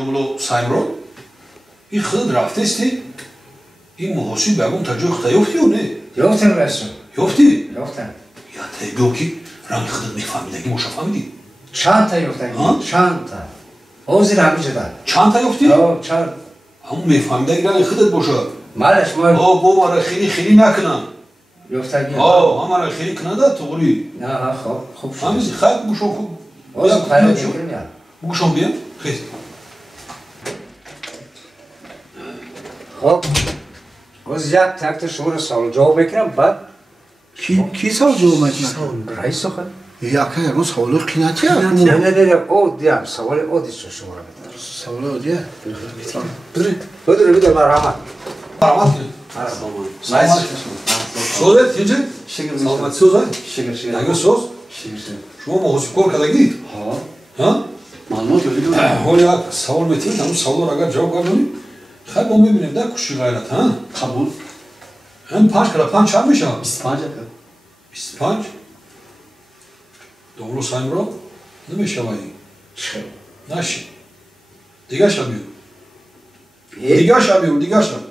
Було Саймро, и ход рафтести, и мухоси бегум та жохта ёфти ё не? Ёфтам расо. Ёфти? Ёфтам. Я те гуки ранг ход мефамидаги моша фамиди. Чанта ёфтам. Чанта. Озир амижада. Чанта ёфти? О, чан. Ам мефамидаги ранг ход боша. Малаш мол. О, бомара хили накна. Ёфтаги. О, амара хили кнада тугри. Аха, хоб. Амиз хат бушо хуб. Оз хайр мекрмя. Бушон бия? Хес. خب از یک تکت شما رو سوال جواب بکنم بعد کی سوال جواب میکنه؟ رئیس آخه یکی اون سوالو قیناتی نه او دیم سوال او دیست شما رو میدارم سوال او دیه؟ بدر مرحمت مرحمت مرحمت سوزه تیجه؟ شکر سلامت سوزه؟ شکر نگه سوز؟ شما مخوصی کار کدگی؟ ها؟ معلومات یادی حالا یک سوال میتیم همون سوال رو اگر جواب گردونیم خیلی با میبینیم ده کشی غیرت ها؟ قبول هم 5 کلا 5 چند میشه؟ 25 25 دوملو سایم رو نمیشه وایی چه؟ نشی دیگه شبیو دیگه شب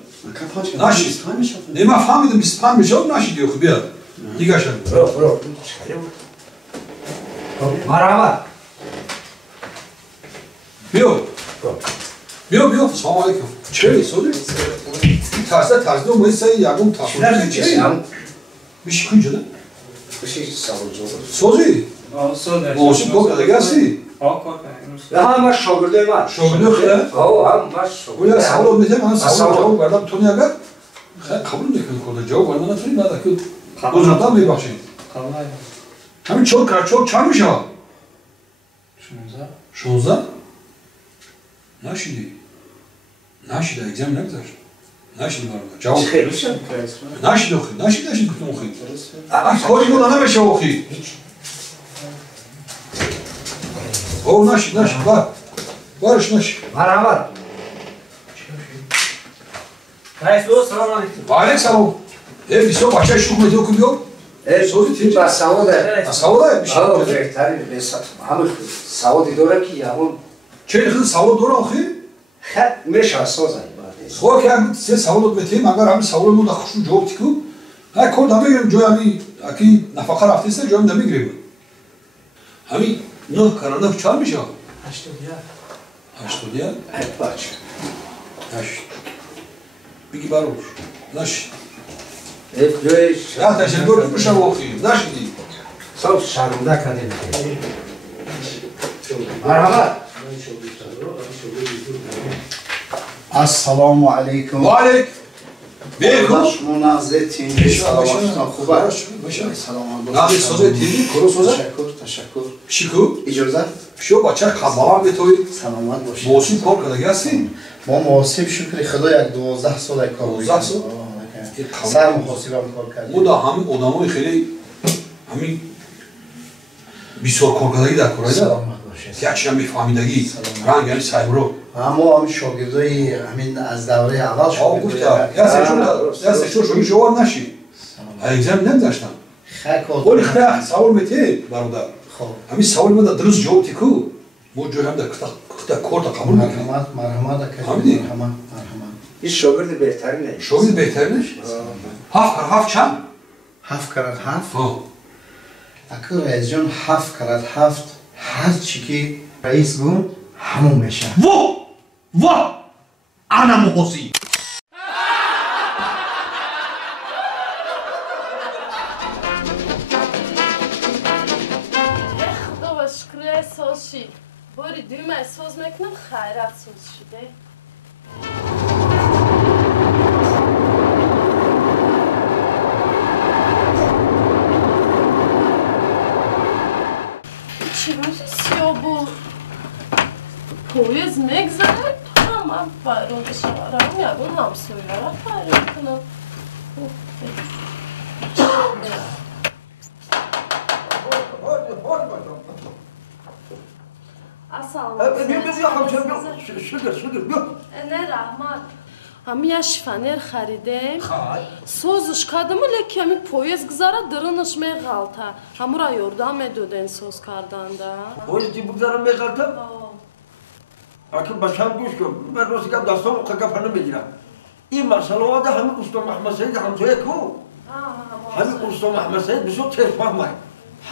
نشی نما فهمیدم 25 میشه نشی دیگه بیا دیگه شبیو برو مرحبت بیا سلام علیکم چه سودی؟ ترسده اومدی سعی یکم تفاهم چه؟ میشه کنجا نه؟ بشی سوال جواب سوزی؟ ماشین کار کدگی هستی؟ ها ما شاگرده من شاگرده خیلی؟ هم ما شاگرده اولی سوال میتونم من سوال جواب بردم تونی اگر خیلی قبول میکنی کده جواب بردم نتونی بعد اکید بزرگتر میبخشید همین چور چند میشه؟ 16 نشیدی نشیده اگزم نگذاشت نشیدی برام جواب خیلی شد نشید گفتم اخی کاری بود نمیشه اخی او نشید بارش نشید مرحبت رئیس دوست سلام علیکم و علیک سلام بیسو بچه شوک میتیو که بیو سوزی تیجی بس سواده سواده میشه آه بهتری همه سوادی داره که همون چه خیلی سواد داره اخی خط میشه سازه خواه که اگر سه سوالات میتیم اگر همین سوالات مونده خوشو جواب تیکو های کل نمیگیریم جوی همی اکی نفقه رفتیسته جوی هم نمیگیریم همین 9 کرانه چند میشه؟ 81 بچه 8 بگی باروش نشید جویش یا تشکر میشه واقعی نشیدی صاف شرمنده کردیم مرحبت السلام علیکم و علیک بیکن منازه تینی سلامتون خوبه سلام نامی سوزه تیری کرو سوزه تشکر شکو اجازه شو بچه خبرم میتوی سلامت باشید موسیم کار کدگی هستیم ما محاسب شکر خدا یک 12 سال کار 12 سال؟ سر محاسب هم کار کردیم او دا همین آدمای خیلی همین بسیار کار کدگی در کارایی دارم سلامت باشید که هرچی هم میفهمیدگی رنگ یعنی سایبرو اما هم شاگردای همین از دوره اول گفتم سشور شوی جوار نشی اگزم نمیداشتم ولی خیلی سوال میتی برادر همین سوال من درست جواب تیکو مو جوی هم در کتا کورتا قبول میکنی مرحمت فهمیدی؟ مرحمت این شاگرد بهتری نه شوید بهترینش؟ هفت چند؟ 7 کرد 7 ها اکر رئیس جان 7 کرد 7 هر چی که رئیس گون همون میشه و انا مخوصی خدا شکر سوز شید باری دویمه سوز میکنم خیرت سوز شده چی باشه سیابو پویز میگذاره همه فرون شوارم یکون همسویه را فرون کنم السلام نه رحمت همی یه شفنر خریدیم سوزش کردم ولی کمی پویز گذاره درنش میغلطه همو را یردم میدودین سوز کردن ده پویز چی بگذارم میغلطه؟ Akın başam kuş yok. Ben Rosikam dastam o kafanı mı girer? İyi masalada hem Usta Mahmud Seyit Hamzo'ya ku. Hem Usta Mahmud Seyit bizi ters bakmayın.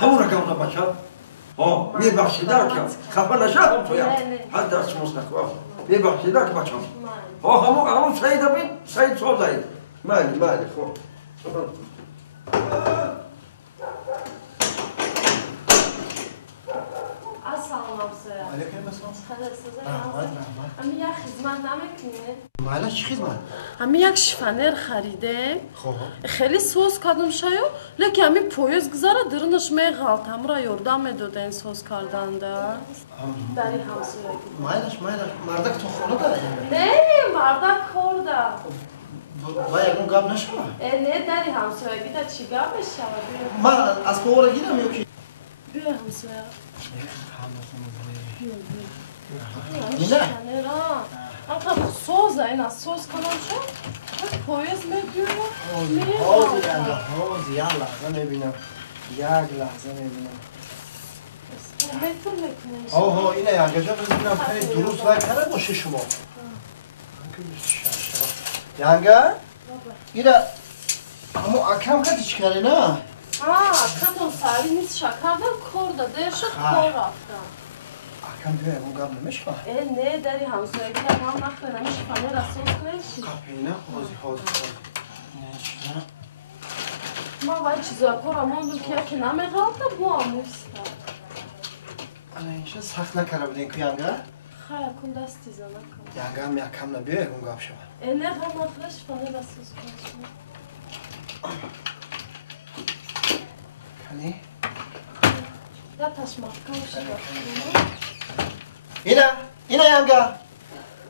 Hem rakamda başam. Ha, bir bahseder ki kafana şey Hamzo'ya. Hatta açmazsak var. Bir bahseder ki başam. Ha, hem Seyit abi, Seyit Sozayı. Mali, ho. امی یک خدمت نمیکنه؟ مالا چی خدمت؟ امی یک شفنر خریده خیلی سوز کردم شاید لیکن امی پویز گذاره درنش میغالت همرا یردم میدوده این سوز کردن ده داری همسویه مالاش مردک تو خونه داره؟ نه مردک کرده و یکون گاب نشما؟ نه داری همسویه گیده چی گاب بشود؟ ما از پوره گیرم یکی بیا همسویه نه آقا سوز اینا سوز کنم شد پویز میدونم حوض یک لحظه میبینم آها اینه یانگه جا بزنم خیلی درست وای کرده باشه شما یانگه اینه اما اکم کتی چی کرده نه؟ کتون سری نیست شکردم کرده در شد کار رفتم کم دیگه اون قبل نمیشه نه داری همسایه که هم نخواه نمیشه فانه رسول کنیشی قبیله حوضی نه ما باید چیزا کارم موندم که یکی نمیغالده بو هم نیسته اینشه سخت نکره بودین که یانگه؟ خیلی کن دستی زنه کن یانگه هم یک کم نبیه اون قبل شما نه هم نخواهش فانه رسول کنیشی کنی؟ یا تشماک کنشی اینه یانگه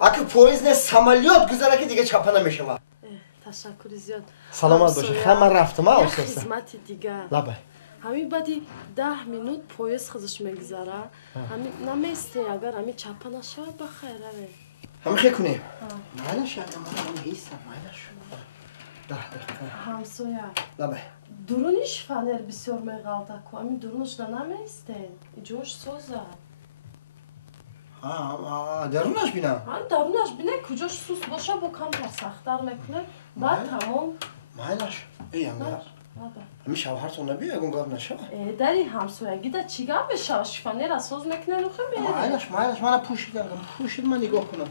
اگه پویز نه سمالیات گذاره که دیگه چپا نمیشه ما تشکری زیاد سلامت باشه خیلی من رفتم ها یک خدمتی دیگه لبه همین بعدی 10 مینوت پویز خودش میگذاره همین نمیسته اگر همین چپا نشود بخیره همین خیلی کنیم مالش یانگه من هیستم مالش 10 دقیقه همسویا لبه درونش فنر بسیار میغالده که همین درونش دا نمیسته جوش سوزه درونش بینم درونش بینه کجاش سوز باشه با کمتر سخت‌تر میکنه بعد تمام مالش یانگه همین شوهرتون نبیه اگه گاب نشه داری همسویگی دا چی گاب بشه شفانه را سوز میکنه نخه میره مالش من پوشید من نگاه کنم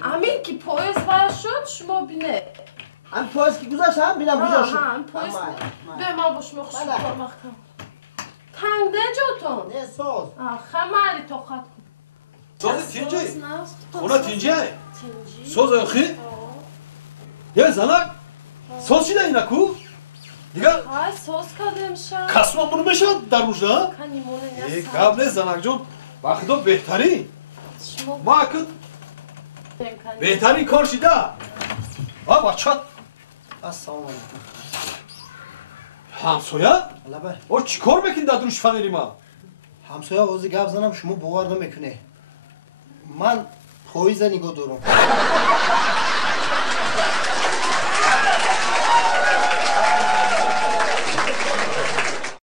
همین که پویز باید شد شما بینه هم پویز که گذاشت هم بینم کجا شد هم پویز به ما باش مخشو کار مختم تنگ ده جاتون نه سوز خمالی تو خط سوز تینجی خونه تینجی سوز آخی یه زنک سوز چیده اینا کو دیگه های سوز کردم شد کسما برو بشد در روزه یک قبل زنک جون وقتی تو بهتری ما اکد بهتری کار شده بچت السلام علیکم همسویا؟ لبه او چی کار بکن در دروش فنری ما؟ همسویا حوضی گفت زنم شما باور نمیکنه من پویز نگاه دارم